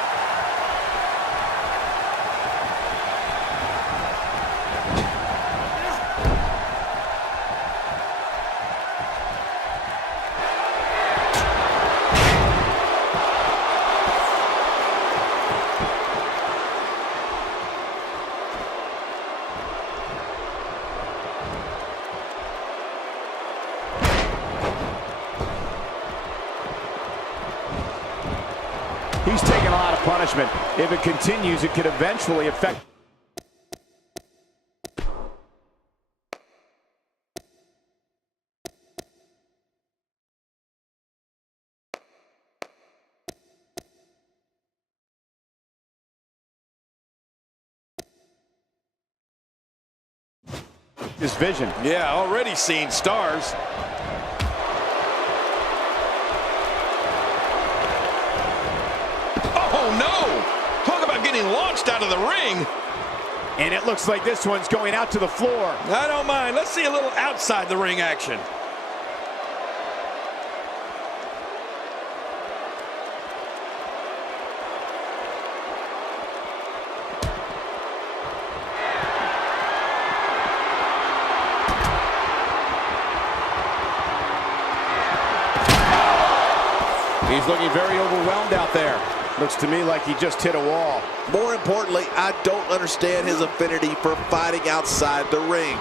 He's taking a lot of punishment. If it continues, it could eventually affect his vision. Yeah, already seeing stars. Oh, no! Talk about getting launched out of the ring. And it looks like this one's going out to the floor. I don't mind. Let's see a little outside the ring action. He's looking very overwhelmed out there. Looks to me like he just hit a wall. More importantly, I don't understand his affinity for fighting outside the ring.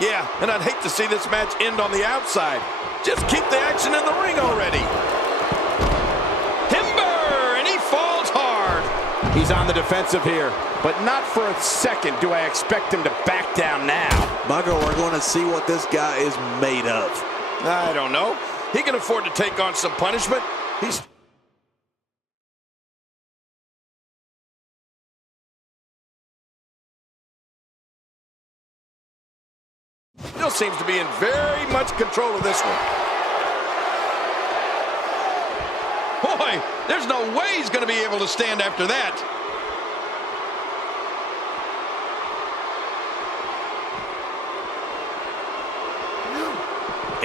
Yeah, and I'd hate to see this match end on the outside. Just keep the action in the ring already. Timber, and he falls hard. He's on the defensive here, but not for a second do I expect him to back down now. Michael, we're going to see what this guy is made of. I don't know. He can afford to take on some punishment. He's still seems to be in very much control of this one. Boy, there's no way he's going to be able to stand after that.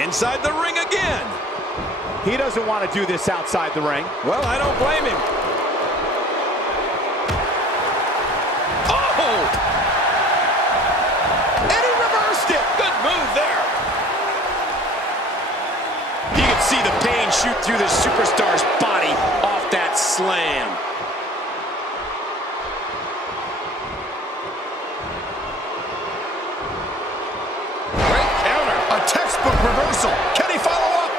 Inside the ring again. He doesn't want to do this outside the ring. Well, I don't blame him. Oh! And he reversed it. Good move there. You can see the pain shoot through this superstar's body. A textbook reversal. Can he follow up?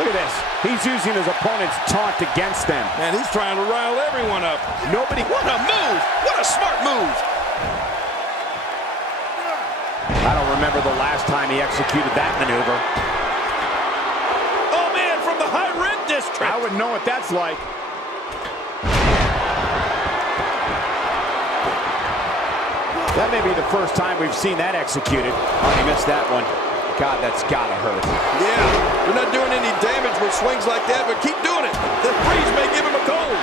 Look at this. He's using his opponent's taunt against them. And he's trying to rile everyone up. What a move. What a smart move. I don't remember the last time he executed that maneuver. Oh, man, from the high rent district. I wouldn't know what that's like. That may be the first time we've seen that executed. Oh, he missed that one. God, that's gotta hurt. Yeah, you're not doing any damage with swings like that, but keep doing it. The breeze may give him a cold.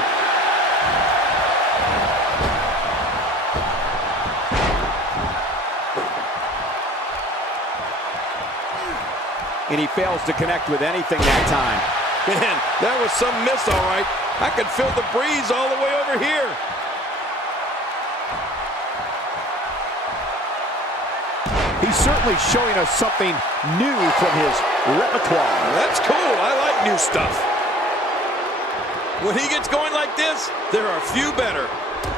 And he fails to connect with anything that time. Man, that was some miss, all right. I could feel the breeze all the way over here. He's certainly showing us something new from his repertoire. That's cool. I like new stuff. When he gets going like this, there are few better.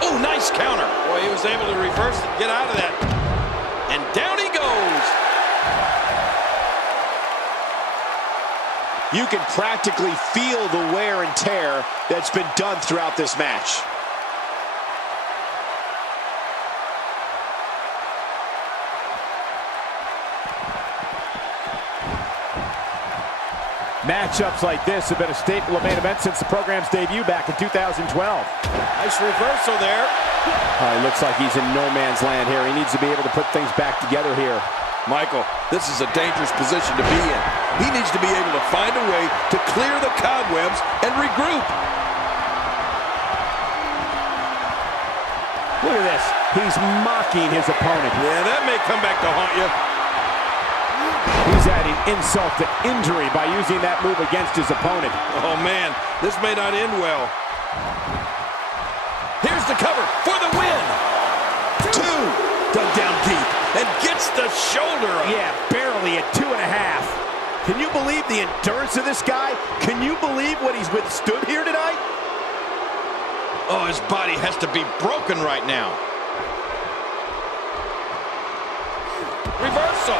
Oh, nice counter. Boy, he was able to reverse it and get out of that. And down he goes. You can practically feel the wear and tear that's been done throughout this match. Matchups like this have been a staple of main events since the program's debut back in 2012. Nice reversal there. It looks like he's in no man's land here. He needs to be able to put things back together here. Michael, this is a dangerous position to be in. He needs to be able to find a way to clear the cobwebs and regroup. Look at this. He's mocking his opponent. Yeah, that may come back to haunt you. He's adding insult to injury by using that move against his opponent. Oh, man, this may not end well. Here's the cover for the win. Two. Dug down deep and gets the shoulder up. Yeah, barely at 2.5. Can you believe the endurance of this guy? Can you believe what he's withstood here tonight? Oh, his body has to be broken right now. Reversal.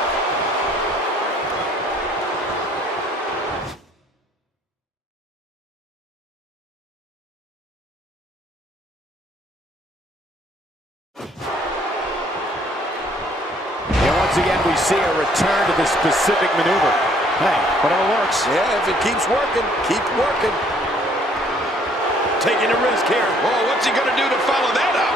Once again, we see a return to this specific maneuver. Hey, whatever works. Yeah, if it keeps working, keep working. Taking a risk here. Whoa, what's he going to do to follow that up?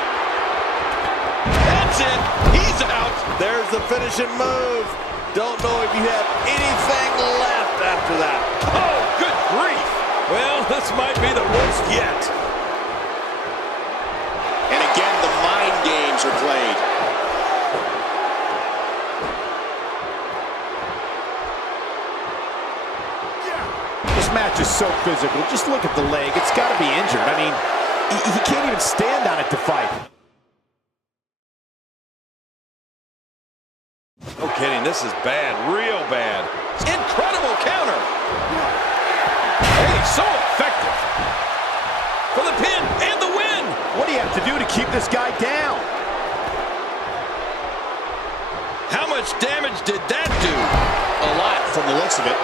That's it. He's out. There's the finishing move. Don't know if you have anything left after that. Oh, good grief. Well, this might be the worst yet. And again, the mind games are played. This match is so physical. Just look at the leg. It's got to be injured. I mean, he can't even stand on it to fight. No kidding, this is bad, real bad. Incredible counter. Hey, so effective. For the pin and the win. What do you have to do to keep this guy down? How much damage did that do? A lot from the looks of it.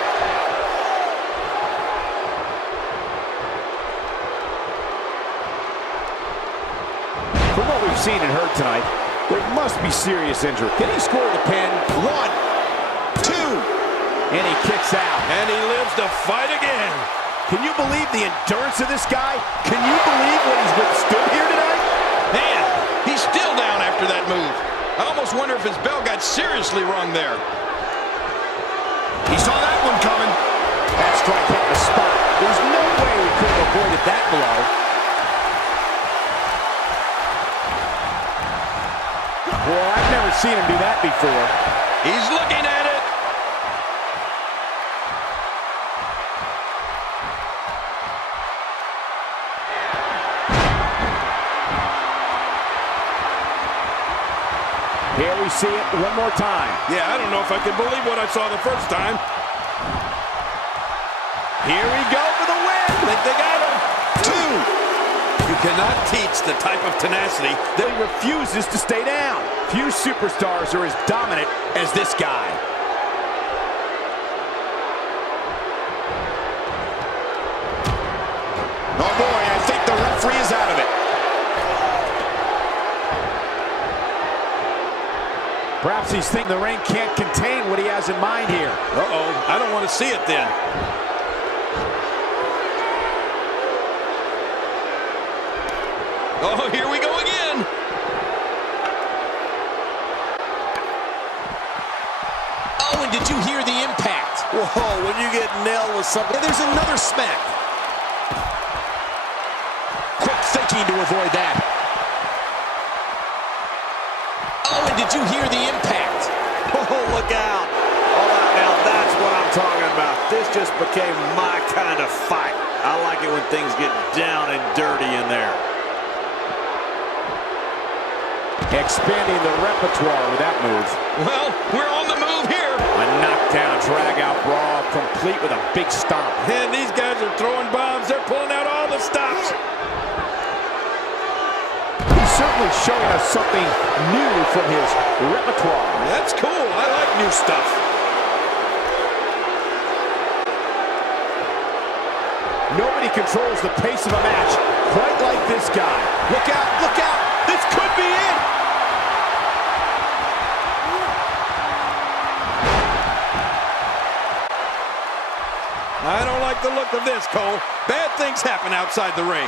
From what we've seen and heard tonight, there must be serious injury. Can he score the pin? 1, 2. And he kicks out. And he lives to fight again. Can you believe the endurance of this guy? Can you believe what he's withstood here tonight? Man, he's still down after that move. I almost wonder if his bell got seriously wrong there. He saw that one coming. That strike hit the spot. There's no way we could have avoided that blow. Well, I've never seen him do that before. He's looking at it. Here we see it one more time. Yeah, I don't know if I can believe what I saw the first time. Here we go for the win. Think they got him. 2. You cannot teach the type of tenacity that He refuses to stay down. Few superstars are as dominant as this guy. Oh boy, I think the referee is out of it. Perhaps he's thinking the ring can't contain what he has in mind here. Uh-oh, I don't want to see it then. Oh, here we go again. Oh, and did you hear the impact? Whoa, when you get nailed with something. And there's another smack. Quick thinking to avoid that. Oh, and did you hear the impact? Oh, look out. Now that's what I'm talking about. This just became my kind of fight. I like it when things get down and dirty in there. Expanding the repertoire with that move. Well, we're on the move here. A knockdown, drag-out brawl, complete with a big stomp. And these guys are throwing bombs. They're pulling out all the stops. He's certainly showing us something new from his repertoire. That's cool. I like new stuff. Nobody controls the pace of a match quite like this guy. Look out, look out. This could be it. I don't like the look of this, Cole. Bad things happen outside the ring.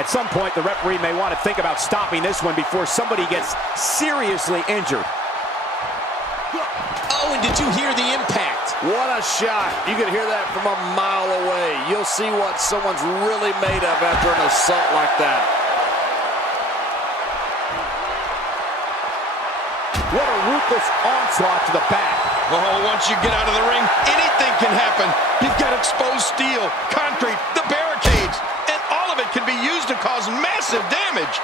At some point, the referee may want to think about stopping this one before somebody gets seriously injured. Oh, and did you hear the impact? What a shot. You can hear that from a mile away. You'll see what someone's really made of after an assault like that. What a ruthless onslaught to the back. Oh, once you get out of the ring, anything can happen. You've got exposed steel, concrete, the barricades, and all of it can be used to cause massive damage.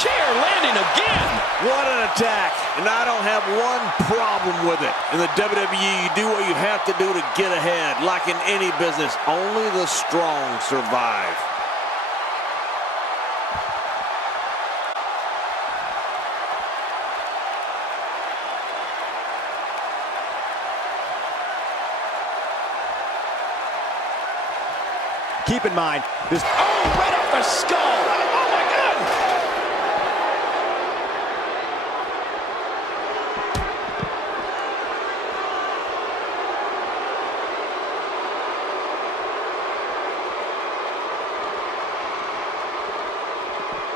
Chair landing again. What an attack. And I don't have one problem with it. In the WWE, you do what you have to do to get ahead. Like in any business, only the strong survive. Keep in mind, this... Oh, right off the skull! Oh, my God!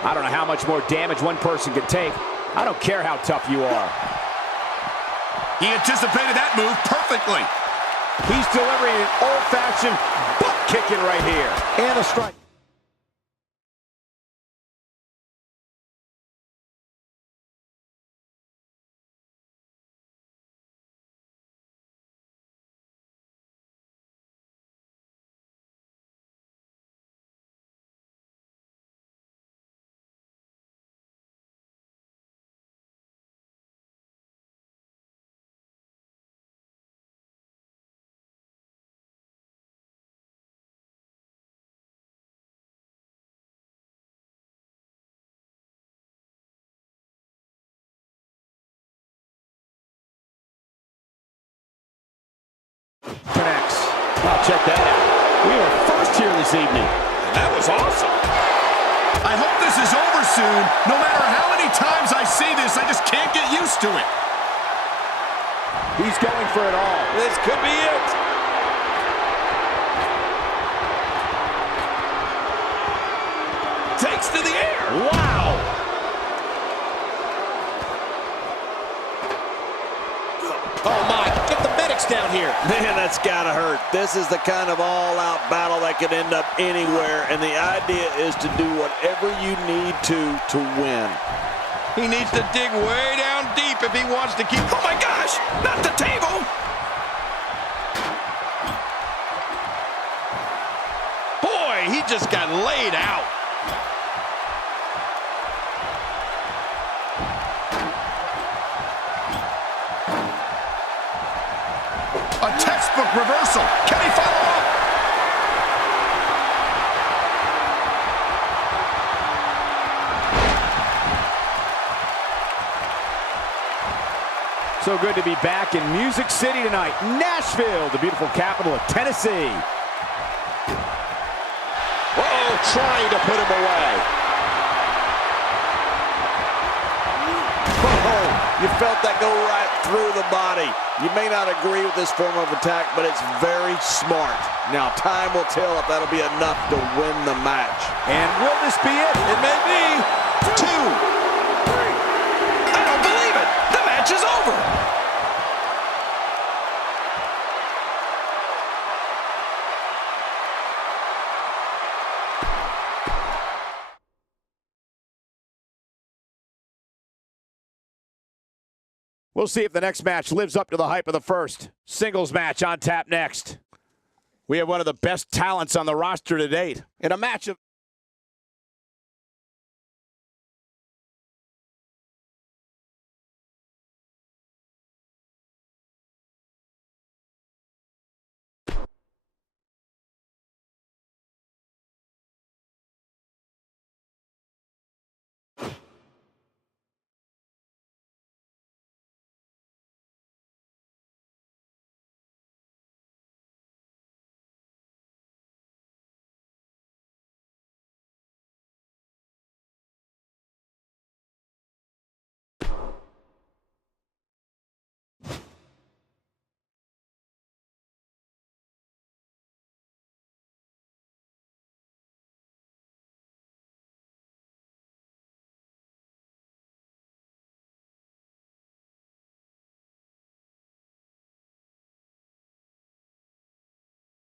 I don't know how much more damage one person can take. I don't care how tough you are. He anticipated that move perfectly. He's delivering an old-fashioned butt kicking right here. And a strike. Wow, check that out. We were first here this evening. That was awesome. I hope this is over soon. No matter how many times I see this, I just can't get used to it. He's going for it all. This could be it. Takes to the air. Wow. Oh, my. Get the medics down here. Man, that's gotta hurt. This is the kind of all-out battle that could end up anywhere, and the idea is to do whatever you need to win. He needs to dig way down deep if he wants to keep... Oh, my gosh! Not the table! Boy, he just got laid out. A textbook reversal. Can he follow up? So good to be back in Music City tonight. Nashville, the beautiful capital of Tennessee. Uh-oh, trying to put him away. Oh, you felt that go right through the body. You may not agree with this form of attack, but it's very smart. Now, time will tell if that'll be enough to win the match. And will this be it? It may be. 2, 3. I don't believe it. The match is over. We'll see if the next match lives up to the hype of the first. Singles match on tap next. We have one of the best talents on the roster to date in a match of